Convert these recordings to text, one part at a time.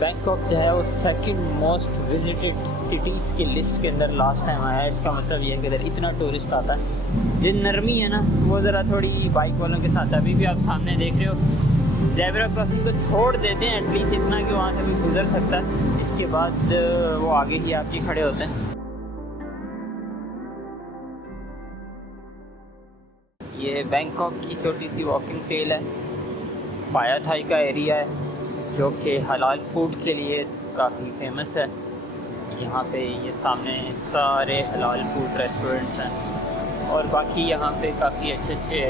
Bangkok जो है वो सेकंड मोस्ट विजिटेड सिटीज़ की लिस्ट के अंदर लास्ट टाइम आया है। इसका मतलब ये है कि इधर इतना टूरिस्ट आता है। जो नरमी है ना वो ज़रा थोड़ी बाइक वालों के साथ। अभी भी आप सामने देख रहे हो ज़ेब्रा क्रॉसिंग को छोड़ देते हैं एटलीस्ट इतना कि वहाँ से भी गुजर सकता है, इसके बाद वो आगे ही आपके खड़े होते हैं। ये बैंकॉक की छोटी सी वॉकिंग टेल है। पाया थाई का एरिया है जो कि हलाल फूड के लिए काफ़ी फेमस है। यहाँ पे ये सामने सारे हलाल फूड रेस्टोरेंट्स हैं और बाकी यहाँ पे काफ़ी अच्छे अच्छे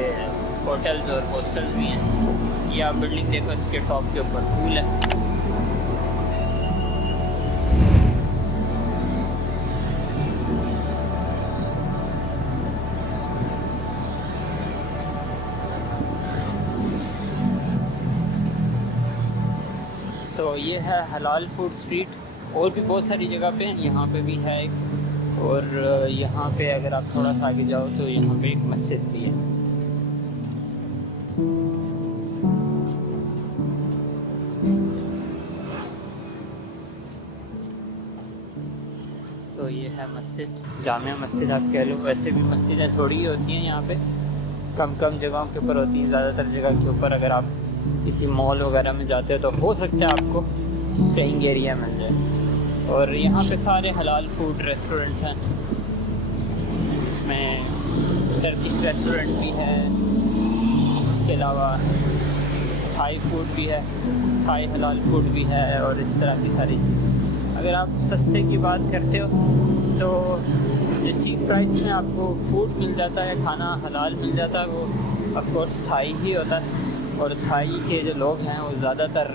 होटल्स और हॉस्टल्स भी हैं। ये आप बिल्डिंग देखो, इसके टॉप के ऊपर पूल है। तो ये है हलाल फूड स्ट्रीट। और भी बहुत सारी जगह पे हैं, यहाँ पे भी है एक। और यहाँ पे अगर आप थोड़ा सा आगे जाओ तो यहाँ पे एक मस्जिद भी है। तो ये है मस्जिद, जामिया मस्जिद आप कह लो। वैसे भी मस्जिदें थोड़ी ही होती हैं यहाँ पे, कम कम जगहों के ऊपर होती हैं। ज़्यादातर जगह के ऊपर अगर आप किसी मॉल वगैरह में जाते हो तो हो सकता है आपको कहीं एरिया मिल जाए। और यहाँ पे सारे हलाल फूड रेस्टोरेंट्स हैं। इसमें टर्किश रेस्टोरेंट भी है, इसके अलावा थाई फूड भी है, थाई हलाल फूड भी है और इस तरह की सारी चीज़। अगर आप सस्ते की बात करते हो तो जो चीप प्राइस में आपको फूड मिल जाता है, खाना हलाल मिल जाता है, वो ऑफ कोर्स थाई ही होता है। और थाई के जो लोग हैं वो ज़्यादातर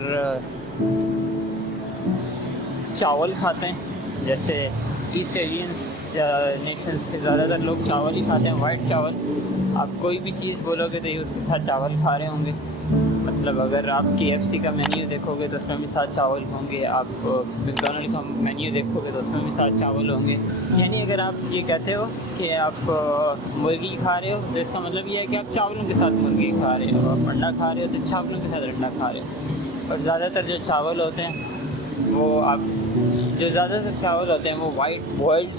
चावल खाते हैं। जैसे ईस्ट एशियंस नेशंस के ज़्यादातर लोग चावल ही खाते हैं, वाइट चावल। आप कोई भी चीज़ बोलोगे तो ये उसके साथ चावल खा रहे होंगे। मतलब अगर आप KFC का मेन्यू देखोगे तो उसमें भी साथ चावल होंगे, आप मैकडॉनल्ड का मेन्यू देखोगे तो उसमें भी साथ चावल होंगे। यानी अगर आप ये कहते हो कि आप मुर्गी खा रहे हो तो इसका मतलब ये है कि आप चावलों के साथ मुर्गी खा रहे हो। आप अंडा खा रहे हो तो चावलों के साथ अंडा खा रहे हो। और ज़्यादातर जो चावल होते हैं वो वाइट बॉइल्ड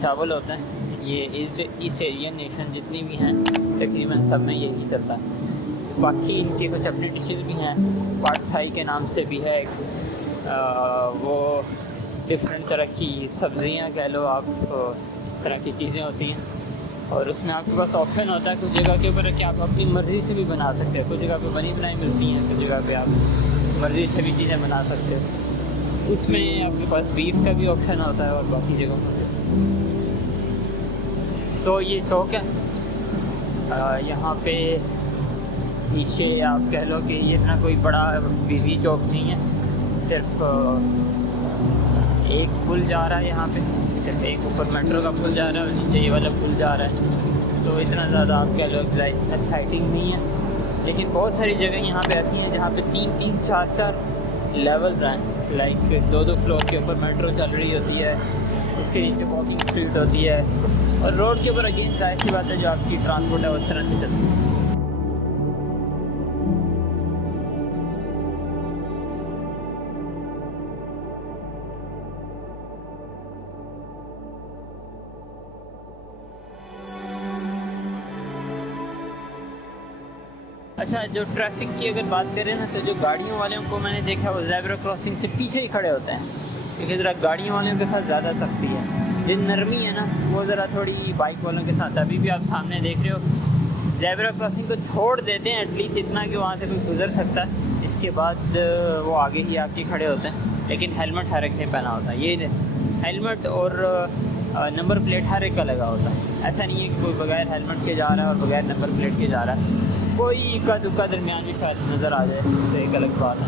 चावल होते हैं। ये ईस्ट एशियन नेशन जितनी भी हैं तकरीबन सब में यही चलता है। बाकी इनके कुछ अपने डिशेज भी हैं। पाड थाई के नाम से भी है एक, वो डिफरेंट तरह की सब्ज़ियाँ कह लो आप, इस तरह की चीज़ें होती हैं। और उसमें आपके पास ऑप्शन होता है कुछ जगह के ऊपर कि आप अपनी मर्ज़ी से भी बना सकते हो। कुछ जगह पे बनी बनाई मिलती हैं, कुछ जगह पे आप मर्ज़ी से भी चीज़ें बना सकते हो। इसमें आपके पास बीफ का भी ऑप्शन होता है और बाकी जगहों पर। सो ये चौक है, यहाँ पे नीचे आप कह लो कि ये इतना कोई बड़ा बिजी चौक नहीं है। सिर्फ एक पुल जा रहा है यहाँ पे, सिर्फ एक ऊपर मेट्रो का पुल जा रहा है और नीचे ये वाला पुल जा रहा है। तो इतना ज़्यादा आप कह लो एक्साइटिंग नहीं है। लेकिन बहुत सारी जगह यहाँ पे ऐसी हैं जहाँ पे 3-3, 4-4 लेवल्स हैं। लाइक 2-2 फ्लोर के ऊपर मेट्रो चल रही होती है, उसके नीचे वॉकिंग स्ट्रीट होती है और रोड के ऊपर अगेंस्ट जाहिर सी बात है जो आपकी ट्रांसपोर्ट है उस तरह से चलती है। अच्छा, जो ट्रैफिक की अगर बात करें ना तो जो गाड़ियों वालों को मैंने देखा वो ज़ेब्रा क्रॉसिंग से पीछे ही खड़े होते हैं, क्योंकि ज़रा गाड़ियों वालों के साथ ज़्यादा सख्ती है। जो नरमी है ना वो ज़रा थोड़ी बाइक वालों के साथ। अभी भी आप सामने देख रहे हो ज़ेब्रा क्रॉसिंग को छोड़ देते हैं एटलीस्ट इतना कि वहाँ से कोई गुजर सकता है, इसके बाद वो आगे ही आके खड़े होते हैं। लेकिन हेलमेट हर एक ने पहना होता है। ये हेलमेट और नंबर प्लेट हर एक का लगा होता है। ऐसा नहीं है कि कोई बगैर हेलमेट के जा रहा है और बगैर नंबर प्लेट के जा रहा है। कोई इक्का दुक्का दरमियान में शायद नज़र आ जाए तो एक अलग बात है।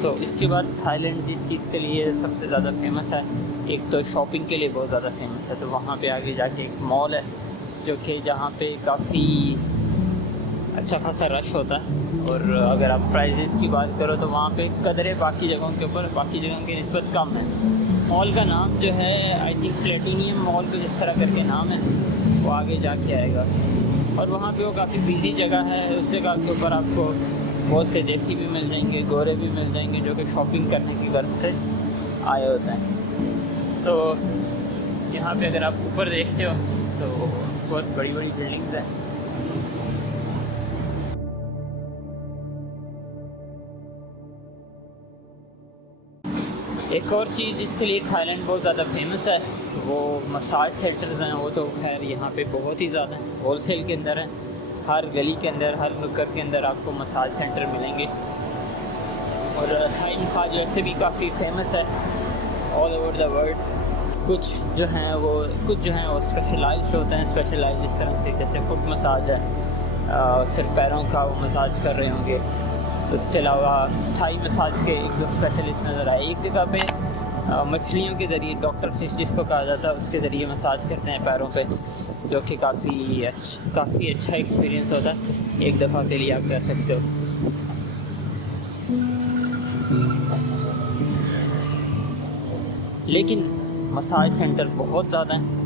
सो इसके बाद थाईलैंड जिस चीज़ के लिए सबसे ज़्यादा फेमस है, एक तो शॉपिंग के लिए बहुत ज़्यादा फेमस है। तो वहाँ पे आगे जाके एक मॉल है जो कि जहाँ पे काफ़ी अच्छा खासा रश होता है। और अगर आप प्राइजेस की बात करो तो वहाँ पे कदरे बाकी जगहों के ऊपर बाकी जगहों की निस्बत कम है। मॉल का नाम जो है आई थिंक प्लेटिनियम मॉल को जिस तरह करके नाम है, वो आगे जाके आएगा। और वहाँ पे वो काफ़ी बिजी जगह है। उस जगह के ऊपर आपको बहुत से देसी भी मिल जाएंगे, गोरे भी मिल जाएंगे, जो कि शॉपिंग करने की गर्ज से आए होते हैं। तो यहाँ पे अगर आप ऊपर देखते हो तो बहुत बड़ी बड़ी बिल्डिंग्स हैं। एक और चीज़ जिसके लिए थाईलैंड बहुत ज़्यादा फेमस है वो मसाज सेंटर्स हैं। वो तो खैर यहाँ पे बहुत ही ज़्यादा हैं, होलसेल के अंदर हैं। हर गली के अंदर, हर नुक्कड़ के अंदर आपको मसाज सेंटर मिलेंगे। और थाई मसाज वैसे भी काफ़ी फेमस है ऑल ओवर द वर्ल्ड। कुछ जो हैं वो स्पेशलाइज्ड होते हैं। स्पेशलाइज इस तरह से जैसे फुट मसाज है, सिर्फ पैरों का वो मसाज कर रहे होंगे। उसके अलावा थाई मसाज के एक दो स्पेशलिस्ट नज़र आए। एक जगह पे मछलियों के ज़रिए, डॉक्टर फिश जिसको कहा जाता है, उसके ज़रिए मसाज करते हैं पैरों पे, जो कि काफ़ी अच्छा एक्सपीरियंस होता है। एक दफ़ा के लिए आप कर सकते हो। लेकिन मसाज सेंटर बहुत ज़्यादा हैं।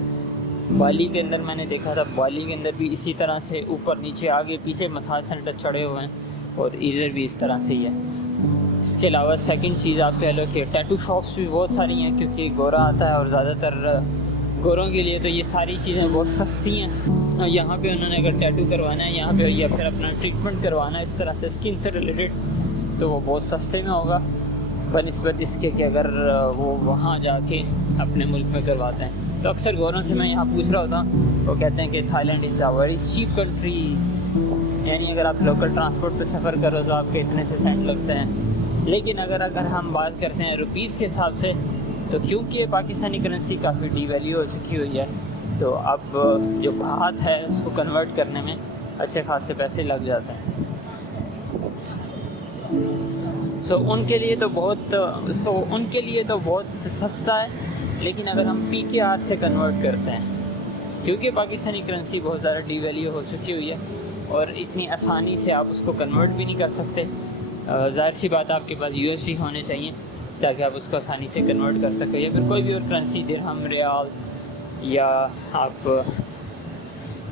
बाली के अंदर मैंने देखा था, बाली के अंदर भी इसी तरह से ऊपर नीचे आगे पीछे मसाज सेंटर चढ़े हुए हैं, और इधर भी इस तरह से ही है। इसके अलावा सेकंड चीज़ आप कह लो कि टैटू शॉप्स भी बहुत सारी हैं, क्योंकि गोरा आता है और ज़्यादातर गोरों के लिए तो ये सारी चीज़ें बहुत सस्ती हैं। और यहाँ पे उन्होंने अगर टैटू करवाना है यहाँ पे, या फिर अपना ट्रीटमेंट करवाना है इस तरह से स्किन से रिलेटेड, तो वो बहुत सस्ते में होगा बनिस्बत इसके कि अगर वो वहाँ जाके अपने मुल्क में करवाते हैं। तो अक्सर गोरों से मैं यहाँ पूछ रहा होता हूँ, वो कहते हैं कि Thailand is a very cheap country, यानी अगर आप लोकल ट्रांसपोर्ट पे सफ़र करो तो आपके इतने से सेंट लगते हैं। लेकिन अगर हम बात करते हैं रुपीज़ के हिसाब से, तो क्योंकि पाकिस्तानी करेंसी काफ़ी डीवैल्यू हो चुकी हुई है, तो अब जो बात है उसको कन्वर्ट करने में अच्छे खासे पैसे लग जाते हैं। उनके लिए तो बहुत सस्ता है। लेकिन अगर हम PKR से कन्वर्ट करते हैं, क्योंकि पाकिस्तानी करेंसी बहुत ज़्यादा डीवैल्यू हो चुकी हुई है और इतनी आसानी से आप उसको कन्वर्ट भी नहीं कर सकते। ज़ाहिर सी बात, आपके पास USD होने चाहिए ताकि आप उसको आसानी से कन्वर्ट कर सकें, या फिर कोई भी और करेंसी, दिरहम, रियाल, या आप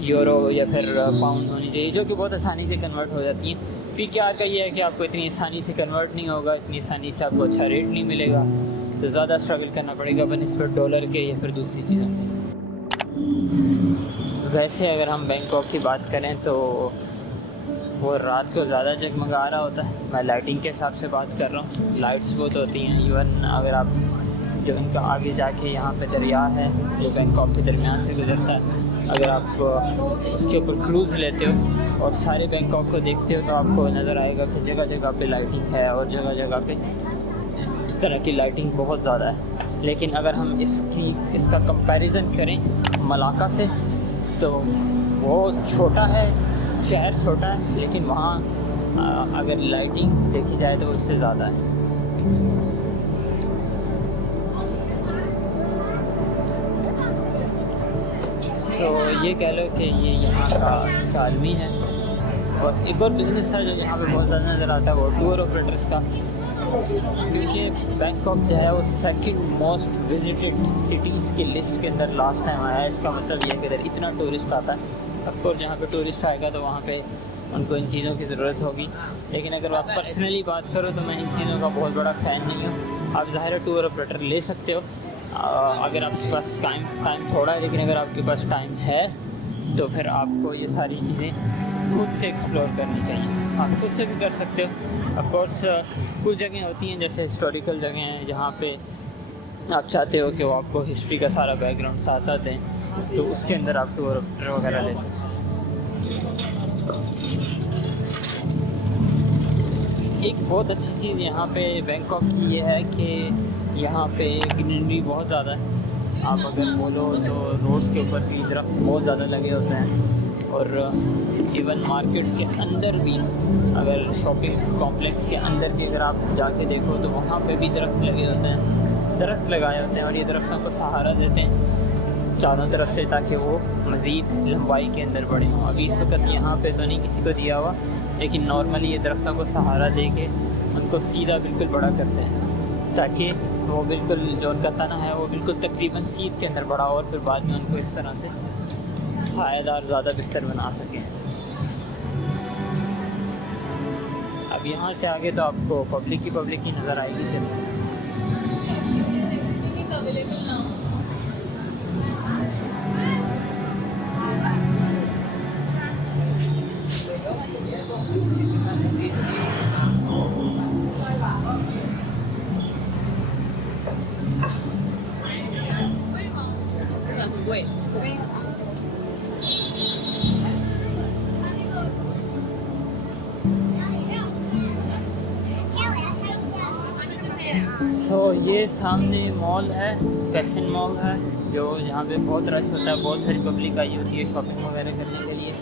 यूरो या फिर पाउंड होनी चाहिए, जो कि बहुत आसानी से कन्वर्ट हो जाती हैं। PKR का ये है कि आपको इतनी आसानी से कन्वर्ट नहीं होगा, इतनी आसानी से आपको अच्छा रेट नहीं मिलेगा, तो ज़्यादा स्ट्रगल करना पड़ेगा बनिस्बत डॉलर के या फिर दूसरी चीज़ों के। वैसे अगर हम बैंकॉक की बात करें तो वो रात को ज़्यादा जगमगा रहा होता है। मैं लाइटिंग के हिसाब से बात कर रहा हूँ, लाइट्स बहुत होती हैं। इवन अगर आप जो इनका आगे जाके यहाँ पे दरिया है जो बैंकॉक के दरमियान से गुजरता है, अगर आप उसके ऊपर क्रूज़ लेते हो और सारे बैंकॉक को देखते हो तो आपको नज़र आएगा कि जगह जगह पे लाइटिंग है और जगह जगह पे इस तरह की लाइटिंग बहुत ज़्यादा है। लेकिन अगर हम इसका कंपैरिजन करें मलाका से, तो वो छोटा है, शहर छोटा है, लेकिन वहाँ अगर लाइटिंग देखी जाए तो उससे ज़्यादा है। ये कह लो कि ये यहाँ का सालमी है। और एक और बिज़नेस है जो यहाँ पे बहुत ज़्यादा नज़र आता है, वो टूर ऑपरेटर्स का, क्योंकि बैंकॉक जो है वो सेकंड मोस्ट विजिटेड सिटीज़ की लिस्ट के अंदर लास्ट टाइम आया है। इसका मतलब ये है कि इधर इतना टूरिस्ट आता है। ऑफ कोर्स जहाँ पे टूरिस्ट आएगा तो वहाँ पे उनको इन चीज़ों की ज़रूरत होगी, लेकिन अगर आप पर्सनली बात करो तो मैं इन चीज़ों का बहुत बड़ा फ़ैन नहीं हूँ। आप ज़ाहिर टूर ऑपरेटर ले सकते हो अगर आपके पास टाइम थोड़ा है, लेकिन अगर आपके पास टाइम है तो फिर आपको ये सारी चीज़ें खुद से एक्सप्लोर करनी चाहिए। आप खुद से भी कर सकते हो। ऑफ कोर्स कुछ जगह होती हैं जैसे हिस्टोरिकल जगह हैं जहाँ पे आप चाहते हो कि वो आपको हिस्ट्री का सारा बैकग्राउंड साथ साथ दें, तो उसके अंदर आप टूर ऑपरेटर वगैरह ले सकते हैं। एक बहुत अच्छी चीज़ यहाँ पे बैंकॉक की ये है कि यहाँ पे ग्रीनरी बहुत ज़्यादा है। आप अगर बोलो तो रोड्स के ऊपर भी दरख्त बहुत ज़्यादा लगे होते हैं, और इवन मार्केट्स के अंदर भी, अगर शॉपिंग कॉम्प्लेक्स के अंदर भी अगर आप जाके देखो तो वहाँ पे भी दरख्त लगे होते हैं, दरख्त लगाए होते हैं, और ये दरख्तों को सहारा देते हैं चारों तरफ से ताकि वो मज़ीद लंबाई के अंदर बढ़े हों। अभी इस वक्त यहाँ पे तो नहीं किसी को दिया हुआ, लेकिन नॉर्मली ये दरख्तों को सहारा दे के उनको सीधा बिल्कुल बड़ा करते हैं। ताकि वो बिल्कुल जो उनका तना है वो बिल्कुल तकरीबन सीध के अंदर बढ़ा और फिर बाद में उनको इस तरह से सायेदार ज़्यादा बेहतर बना सकें। अब यहाँ से आगे तो आपको पब्लिक ही नज़र आएगी सिर्फ। अवेलेबल ना Wait. ये सामने मॉल है, फैशन मॉल है, जो यहाँ पे बहुत रश होता है, बहुत सारी पब्लिक आई होती है शॉपिंग वगैरह करने के लिए।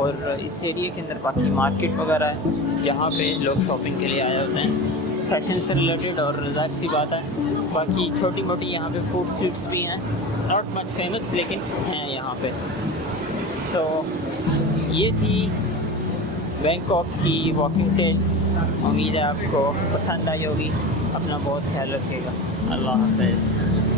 और इस एरिया के अंदर बाकी मार्केट वगैरह है जहाँ पे लोग शॉपिंग के लिए आए होते हैं फैशन से रिलेटेड। और ज़ाहिर सी बात है बाकी छोटी मोटी यहाँ पे फूड स्ट्रीट्स भी हैं, नॉट मच फेमस लेकिन हैं यहाँ पे। तो ये थी बैंकॉक की वॉकिंग टेल। उम्मीद है आपको पसंद आई होगी। अपना बहुत ख्याल रखिएगा। अल्लाह हाफ़िज़।